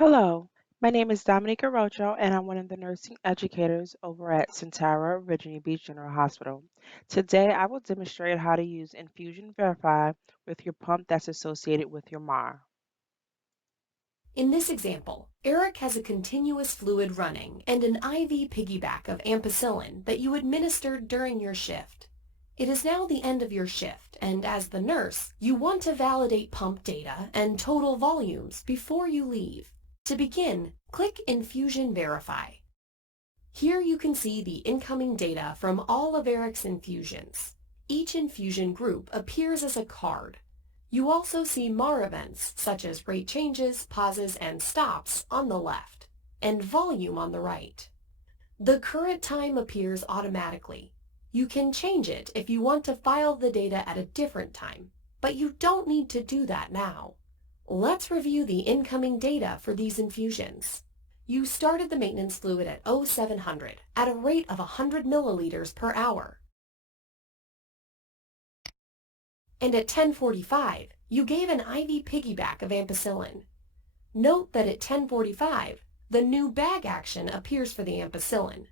Hello, my name is Dominica Rocho, and I'm one of the nursing educators over at Centara Virginia Beach General Hospital. Today, I will demonstrate how to use Infusion Verify with your pump that's associated with your MAR. In this example, Eric has a continuous fluid running and an IV piggyback of ampicillin that you administered during your shift. It is now the end of your shift, and as the nurse, you want to validate pump data and total volumes before you leave. To begin, click Infusion Verify. Here you can see the incoming data from all of Eric's infusions. Each infusion group appears as a card. You also see MAR events such as rate changes, pauses, and stops on the left, and volume on the right. The current time appears automatically. You can change it if you want to file the data at a different time, but you don't need to do that now. Let's review the incoming data for these infusions. You started the maintenance fluid at 0700 at a rate of 100 milliliters per hour. And at 10:45, you gave an IV piggyback of ampicillin. Note that at 10:45, the new bag action appears for the ampicillin,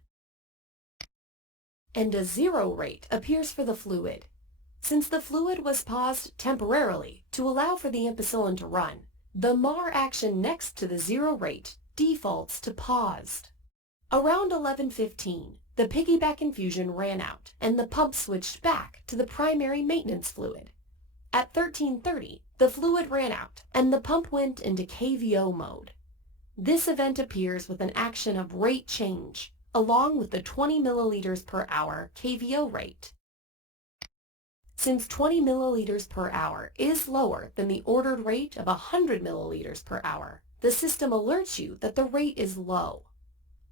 and a zero rate appears for the fluid. Since the fluid was paused temporarily to allow for the ampicillin to run, the MAR action next to the zero rate defaults to paused. Around 11:15, the piggyback infusion ran out and the pump switched back to the primary maintenance fluid. At 13:30, the fluid ran out and the pump went into KVO mode. This event appears with an action of rate change, along with the 20 milliliters per hour KVO rate. Since 20 milliliters per hour is lower than the ordered rate of 100 milliliters per hour, the system alerts you that the rate is low.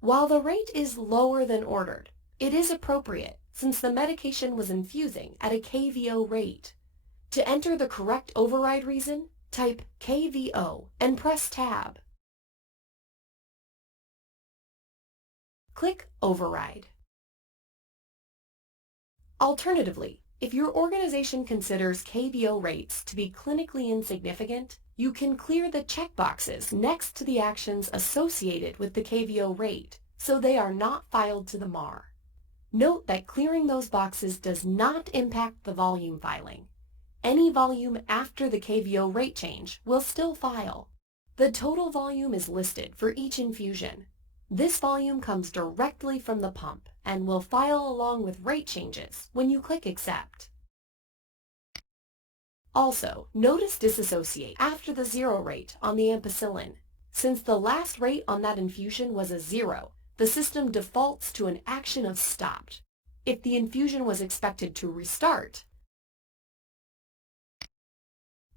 While the rate is lower than ordered, it is appropriate since the medication was infusing at a KVO rate. To enter the correct override reason, type KVO and press Tab. Click Override. Alternatively, if your organization considers KVO rates to be clinically insignificant, you can clear the checkboxes next to the actions associated with the KVO rate, so they are not filed to the MAR. Note that clearing those boxes does not impact the volume filing. Any volume after the KVO rate change will still file. The total volume is listed for each infusion. This volume comes directly from the pump and will file along with rate changes when you click Accept. Also, notice Disassociate after the zero rate on the ampicillin. Since the last rate on that infusion was a zero, the system defaults to an action of stopped. If the infusion was expected to restart,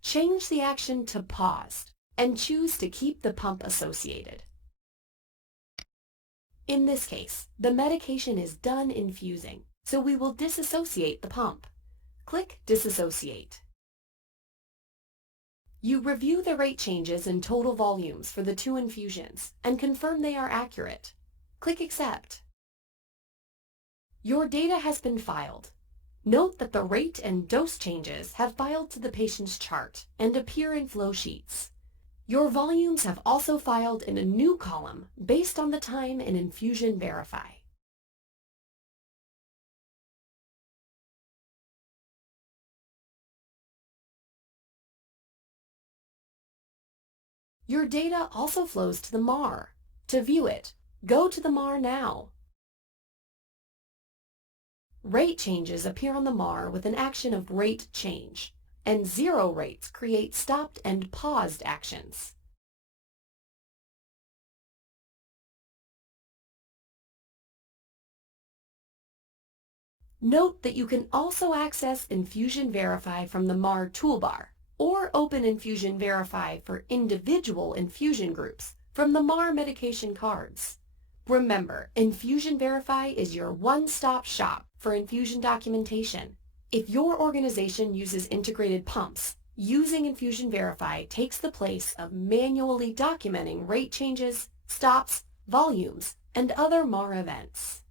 change the action to paused and choose to keep the pump associated. In this case, the medication is done infusing, so we will disassociate the pump. Click Disassociate. You review the rate changes and total volumes for the two infusions and confirm they are accurate. Click Accept. Your data has been filed. Note that the rate and dose changes have filed to the patient's chart and appear in flow sheets. Your volumes have also filed in a new column based on the time in Infusion Verify. Your data also flows to the MAR. To view it, go to the MAR now. Rate changes appear on the MAR with an action of rate change, and zero rates create stopped and paused actions. Note that you can also access Infusion Verify from the MAR toolbar, or open Infusion Verify for individual infusion groups from the MAR medication cards. Remember, Infusion Verify is your one-stop shop for infusion documentation. If your organization uses integrated pumps, using Infusion Verify takes the place of manually documenting rate changes, stops, volumes, and other MAR events.